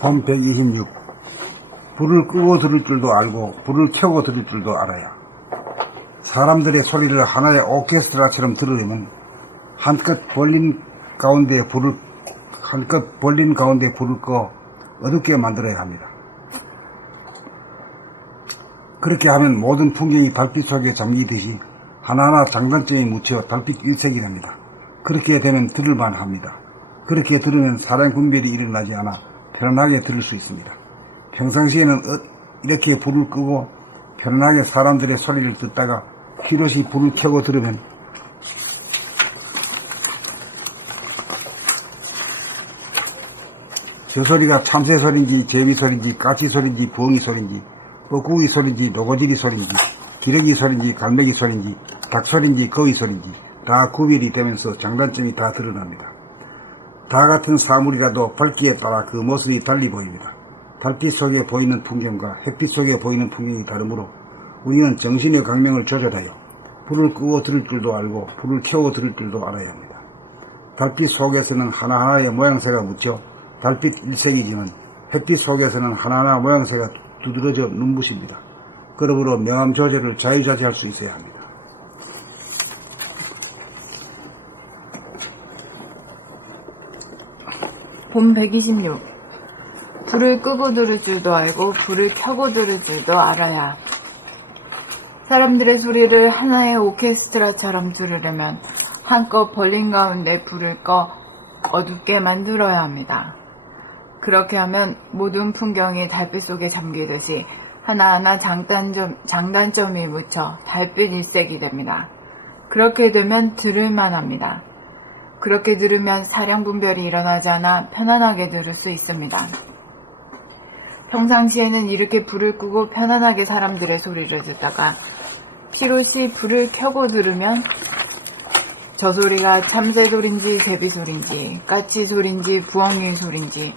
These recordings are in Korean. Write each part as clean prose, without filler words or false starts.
본 126. 불을 끄고 들을 줄도 알고 불을 켜고 들을 줄도 알아야. 사람들의 소리를 하나의 오케스트라처럼 들으려면 한껏 벌린 가운데 불을 꺼 어둡게 만들어야 합니다. 그렇게 하면 모든 풍경이 달빛 속에 잠기듯이 하나하나 장단점에 묻혀 달빛 일색이 됩니다. 그렇게 되면 들을만 합니다. 그렇게 들으면 사량 분별이 일어나지 않아 편안하게 들을 수 있습니다. 평상시에는 이렇게 불을 끄고 편안하게 사람들의 소리를 듣다가 필요시 불을 켜고 들으면 저 소리가 참새 소리인지 제비 소리인지 까치 소리인지 부엉이 소리인지 뻐꾸기 소리인지 노고지리 소리인지 기러기 소리인지 갈매기 소리인지 닭 소리인지 거위 소리인지 다 구별이 되면서 장단점이 다 드러납니다. 다 같은 사물이라도 밝기에 따라 그 모습이 달리 보입니다. 달빛 속에 보이는 풍경과 햇빛 속에 보이는 풍경이 다르므로 우리는 정신의 광명을 조절하여 불을 끄고 들을 줄도 알고 불을 켜고 들을 줄도 알아야 합니다. 달빛 속에서는 하나하나의 모양새가 묻혀 달빛 일색이지만 햇빛 속에서는 하나하나 모양새가 두드러져 눈부십니다. 그러므로 명암 조절을 자유자재할 수 있어야 합니다. 본 126. 불을 끄고 들을 줄도 알고 불을 켜고 들을 줄도 알아야. 사람들의 소리를 하나의 오케스트라처럼 들으려면 한껏 벌린 가운데 불을 꺼 어둡게 만들어야 합니다. 그렇게 하면 모든 풍경이 달빛 속에 잠기듯이 하나하나 장단점이 묻혀 달빛 일색이 됩니다. 그렇게 되면 들을만 합니다. 그렇게 들으면 사량 분별이 일어나지 않아 편안하게 들을 수 있습니다. 평상시에는 이렇게 불을 끄고 편안하게 사람들의 소리를 듣다가 필요시 불을 켜고 들으면 저 소리가 참새 소린지 제비 소린지 까치 소린지 부엉이 소린지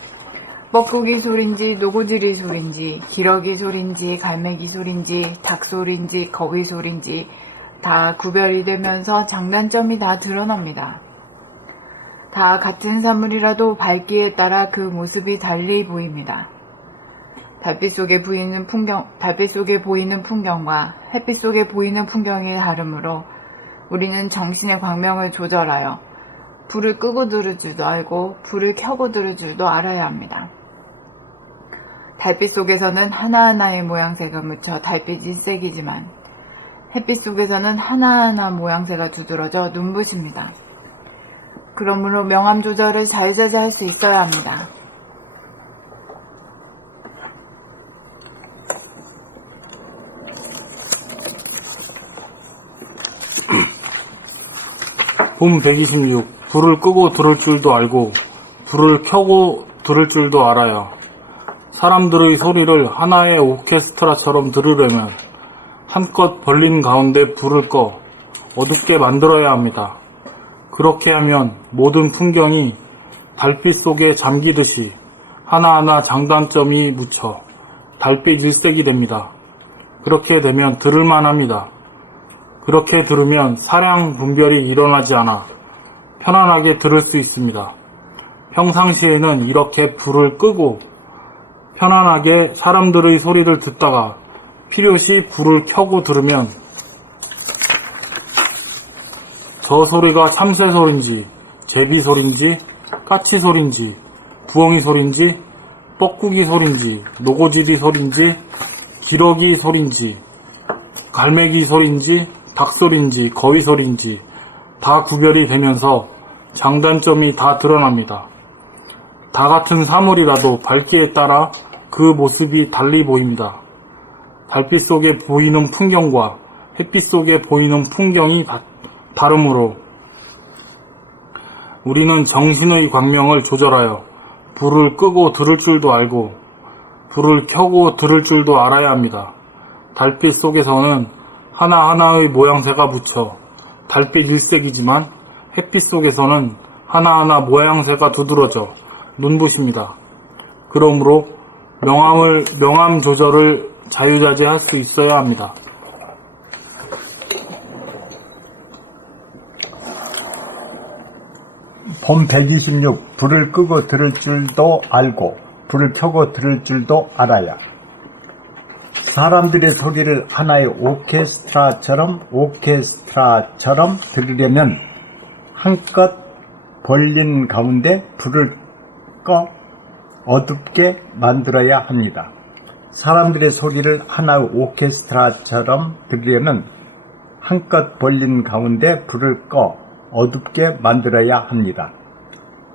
뻐꾸기 소린지 노고지리 소린지 기러기 소린지 갈매기 소린지 닭 소린지 거위 소린지 다 구별이 되면서 장단점이 다 드러납니다. 다 같은 사물이라도 밝기에 따라 그 모습이 달리 보입니다. 달빛 속에 보이는 풍경과 햇빛 속에 보이는 풍경이 다르므로 우리는 정신의 광명을 조절하여 불을 끄고 들을 줄도 알고 불을 켜고 들을 줄도 알아야 합니다. 달빛 속에서는 하나하나의 모양새가 묻혀 달빛 일색이지만 햇빛 속에서는 하나하나 모양새가 두드러져 눈부십니다. 그러므로 명암 조절을 자유자재할 수 있어야 합니다. 본 126. 불을 끄고 들을 줄도 알고 불을 켜고 들을 줄도 알아야. 사람들의 소리를 하나의 오케스트라처럼 들으려면 한껏 벌린 가운데 불을 꺼 어둡게 만들어야 합니다. 그렇게 하면 모든 풍경이 달빛 속에 잠기듯이 하나하나 장단점이 묻혀 달빛 일색이 됩니다. 그렇게 되면 들을만 합니다. 그렇게 들으면 사량 분별이 일어나지 않아 편안하게 들을 수 있습니다. 평상시에는 이렇게 불을 끄고 편안하게 사람들의 소리를 듣다가 필요시 불을 켜고 들으면 저 소리가 참새 소린지 제비 소린지 까치 소린지 부엉이 소린지 뻐꾸기 소린지 노고지리 소린지 기러기 소린지 갈매기 소린지 닭 소린지 거위 소린지 다 구별이 되면서 장단점이 다 드러납니다. 다 같은 사물이라도 밝기에 따라 그 모습이 달리 보입니다. 달빛 속에 보이는 풍경과 햇빛 속에 보이는 풍경이 다르므로 우리는 정신의 광명을 조절하여 불을 끄고 들을 줄도 알고 불을 켜고 들을 줄도 알아야 합니다. 달빛 속에서는 하나하나의 모양새가 묻혀 달빛 일색이지만 햇빛 속에서는 하나하나 모양새가 두드러져 눈부십니다. 그러므로 명암 조절을 자유자재할 수 있어야 합니다. 본 126. 불을 끄고 들을 줄도 알고 불을 켜고 들을 줄도 알아야. 사람들의 소리를 하나의 오케스트라처럼 들으려면 한껏 벌린 가운데 불을 꺼 어둡게 만들어야 합니다. 사람들의 소리를 하나의 오케스트라처럼 들으려면 한껏 벌린 가운데 불을 꺼 어둡게 만들어야 합니다.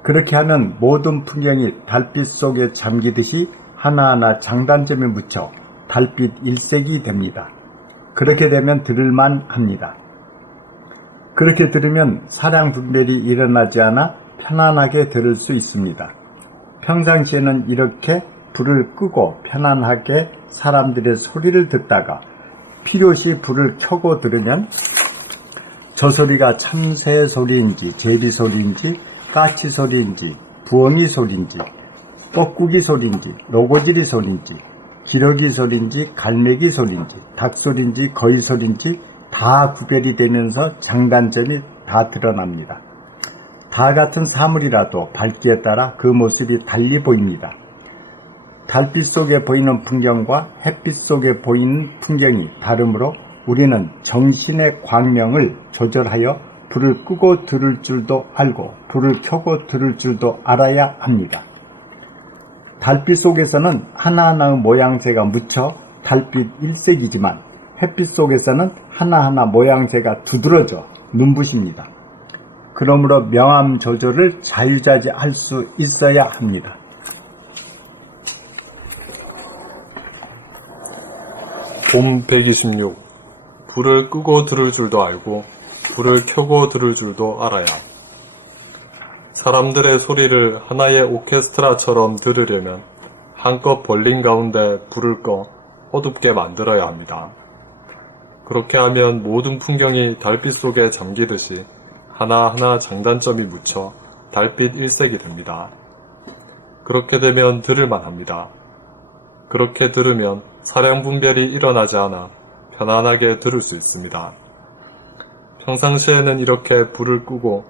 그렇게 하면 모든 풍경이 달빛 속에 잠기듯이 하나하나 장단점에 묻혀 달빛 일색이 됩니다. 그렇게 되면 들을만 합니다. 그렇게 들으면 사량 분별이 일어나지 않아 편안하게 들을 수 있습니다. 평상시에는 이렇게 불을 끄고 편안하게 사람들의 소리를 듣다가 필요시 불을 켜고 들으면 저 소리가 참새 소리인지 제비 소리인지 까치 소리인지 부엉이 소리인지 뻐꾸기 소리인지 노고지리 소리인지 기러기 소리인지 갈매기 소리인지 닭 소리인지 거위 소리인지 다 구별이 되면서 장단점이 다 드러납니다. 다 같은 사물이라도 밝기에 따라 그 모습이 달리 보입니다. 달빛 속에 보이는 풍경과 햇빛 속에 보이는 풍경이 다르므로 우리는 정신의 광명을 조절하여 불을 끄고 들을 줄도 알고 불을 켜고 들을 줄도 알아야 합니다. 달빛 속에서는 하나하나의 모양새가 묻혀 달빛 일색이지만 햇빛 속에서는 하나하나 모양새가 두드러져 눈부십니다. 그러므로 명암 조절을 자유자재할 수 있어야 합니다. 봄 126. 불을 끄고 들을 줄도 알고 불을 켜고 들을 줄도 알아야. 사람들의 소리를 하나의 오케스트라처럼 들으려면 한껏 벌린 가운데 불을 꺼 어둡게 만들어야 합니다. 그렇게 하면 모든 풍경이 달빛 속에 잠기듯이 하나하나 장단점이 묻혀 달빛 일색이 됩니다. 그렇게 되면 들을만 합니다. 그렇게 들으면 사량 분별이 일어나지 않아 편안하게 들을 수 있습니다. 평상시에는 이렇게 불을 끄고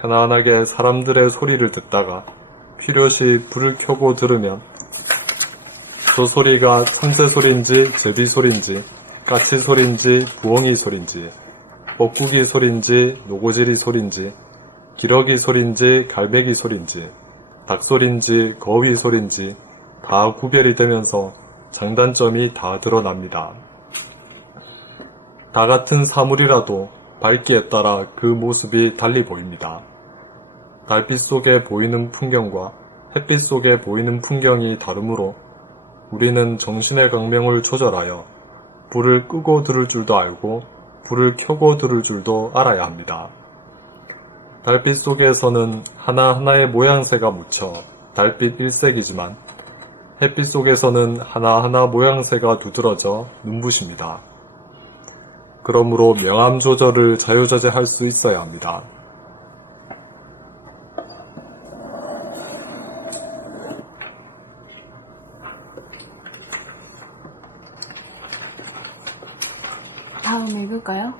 편안하게 사람들의 소리를 듣다가 필요시 불을 켜고 들으면 저 소리가 참새 소리인지 제비 소리인지 까치 소리인지 부엉이 소리인지 뻐꾸기 소리인지 노고지리 소리인지 기러기 소리인지 갈매기 소리인지 닭 소리인지 거위 소리인지 다 구별이 되면서 장단점이 다 드러납니다. 다 같은 사물이라도 밝기에 따라 그 모습이 달리 보입니다. 달빛 속에 보이는 풍경과 햇빛 속에 보이는 풍경이 다르므로 우리는 정신의 광명을 조절하여 불을 끄고 들을 줄도 알고 불을 켜고 들을 줄도 알아야 합니다. 달빛 속에서는 하나하나의 모양새가 묻혀 달빛 일색이지만 햇빛 속에서는 하나하나 모양새가 두드러져 눈부십니다. 그러므로 명암 조절을 자유자재할 수 있어야 합니다. 다음 읽을까요?